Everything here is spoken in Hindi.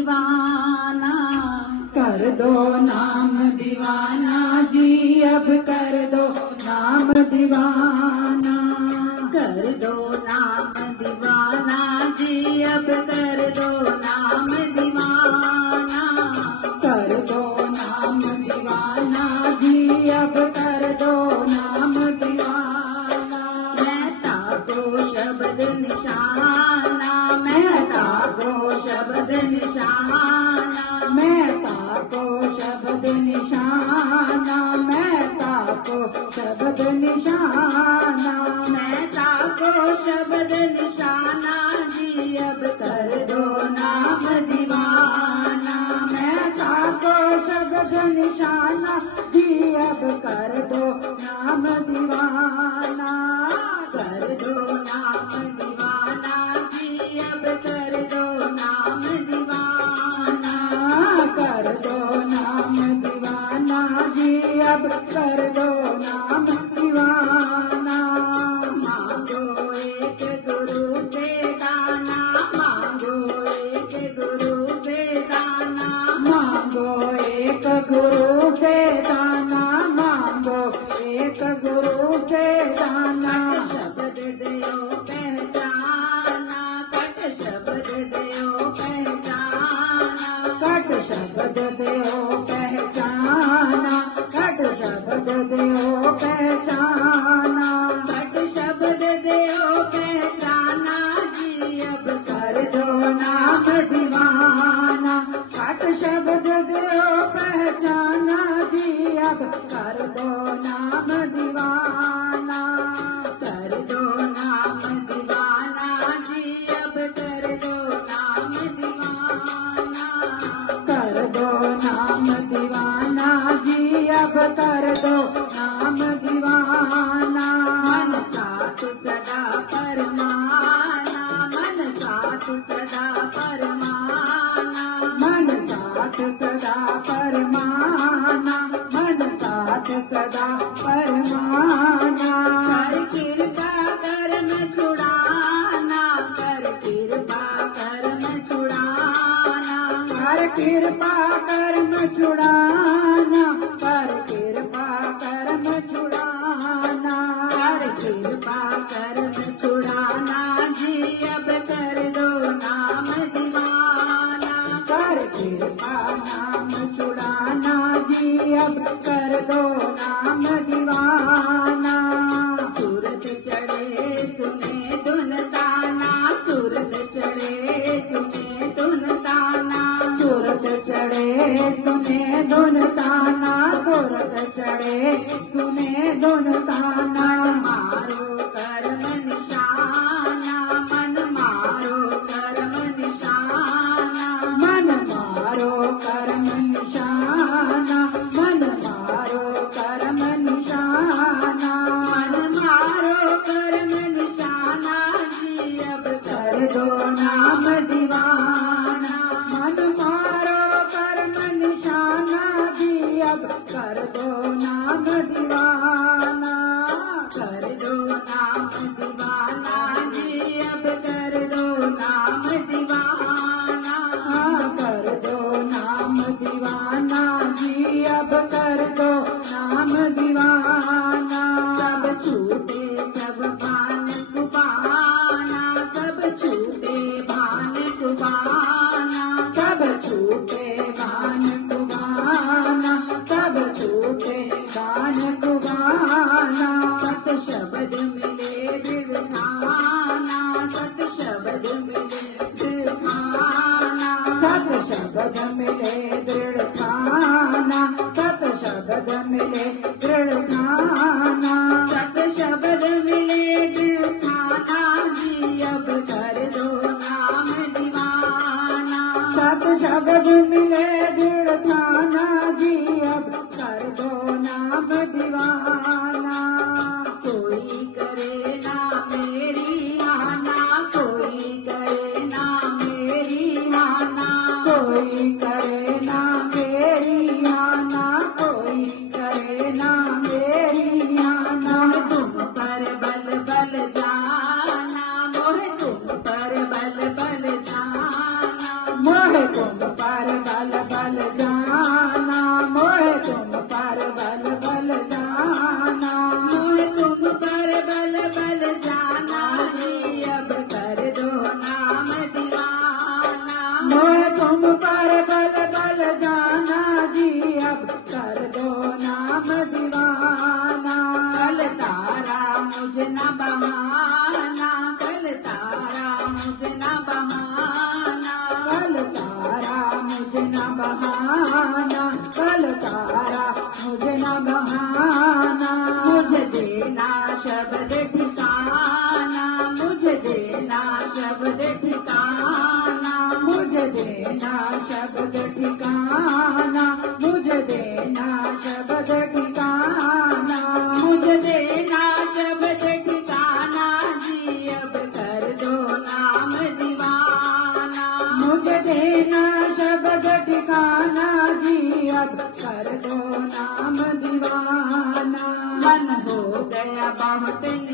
दीवाना। कर दो नाम दीवाना जी, अब कर दो नाम दीवाना। कर दो नाम दीवाना जी, अब कर दो नाम दीवाना। कर दो नाम दीवाना जी, अब कर दो नाम दीवाना। महता को शब्द निशाना, महता को शब्द निशाना। महता को शब्द निशाना, महता को शब्द निशाना। महता को शब्द निशाना जी, अब कर दो नाम दीवाना। महता को शब्द निशाना जी, अब कर दो नाम दीवाना। कर दो नाम दीवाना जी, अब कर दो नाम दीवाना। कर दो नाम दीवाना जी, अब कर दो नाम दीवाना। मांगो एक गुरु से दाना, मांगो एक गुरु से दाना। मांगो एक गुरु से दाना, मांगो एक गुरु से दाना। शब्द दयो पहचाना, कट शब्द दयो पहचाना। कट शब्द दो पहचाना, कट शब्द दो पहचाना। कट शब्द दयो पहचाना जी, अब कर दो नाम दीवाना। कट शब्द दो पहचाना जी, अब कर दो नाम दीवाना। कर दो नाम दीवाना जी, अब कर दो नाम दीवाना। कर दो नाम दीवाना जी, अब कर दो नाम दीवाना। मन साथ सदा परमाना, मन साथ सदा परमाना। मन साथ सदा परमाना, मन साथ सदा परमाना। कर कृपा कर्म छुड़ाना, कर कृपा कर्म छुड़ाना। कर कृपा कर्म छुड़ाना, कर कृपा कर्म छुड़ाना। कर कृपा कर्म छुड़ाना जी, अब कर दो नाम दीवाना। कर कृपा नाम छुड़ाना जी, अब कर दो नाम दीवाना। सूरत चढ़े तुम्हें धुन ताना, सूरत चढ़े तुम्हें धुन ताना। सूरत चढ़े तुम्हें धुन ताना, सूरत चढ़े तुम्हें धुन ताना। मारो कर्म निशाना, मन मारो कर्म निशाना। मन मारो कर्म निशाना, मन मारो कर्म निशाना। मन मारो कर्म निशाना जी, अब कर दो नाम दीवाना। मन मारो कर्म निशाना जी, अब कर दो नाम दीवाना। कर दो नाम दीवाना जी, अब कर दो नाम दीवाना। कर दो नाम दीवाना जी, अब कर दो नाम दीवाना। सब छूटे सब भान कुबाना, सब छूटे भान कुबाना। सब छूटे गान कुबाना, सब छूटे गान कुबाना। सत शब्द मिले दिल खाना, सत शब्द मिले दिल खाना। सत शब्द मिले दृढ़ खाना, सत शब्द मिले दृढ़ खाना। सत शब्द मिले दिल खाना जी, अब कर दो नाम दीवाना। सत शब्द मिले दृढ़ खाना जी, अब कर दो नाम दीवाना। कोई करे ना मेरी माना, कोई करे ना मेरी माना। कोई करे ना मेरी आना, कोई करे ना मेरी आना। तुम पर बल बल जाना, मोह तुम पर बल बल जाना। मोह तुम पर बल बल जाना जी अब कर दो नाम दीवाना। कल तारा मुझ न बहाना, कल तारा मुझ न बहाना, कल तारा मुझ न बहाना, कल तारा मुझ न बहाना। मुझ देना शब्द ठिकाना, मुझ देना शब्द ठिकाना, मुझ देना शब्द ठिकाना, मुझ देना शब्द ठिकाना। मुझ देना शब्द ठिकाना जी अब कर दो नाम दीवाना। मुझ देना शब्द ठिकाना जी अब कर दो नाम दीवाना। मन हो गया बहुत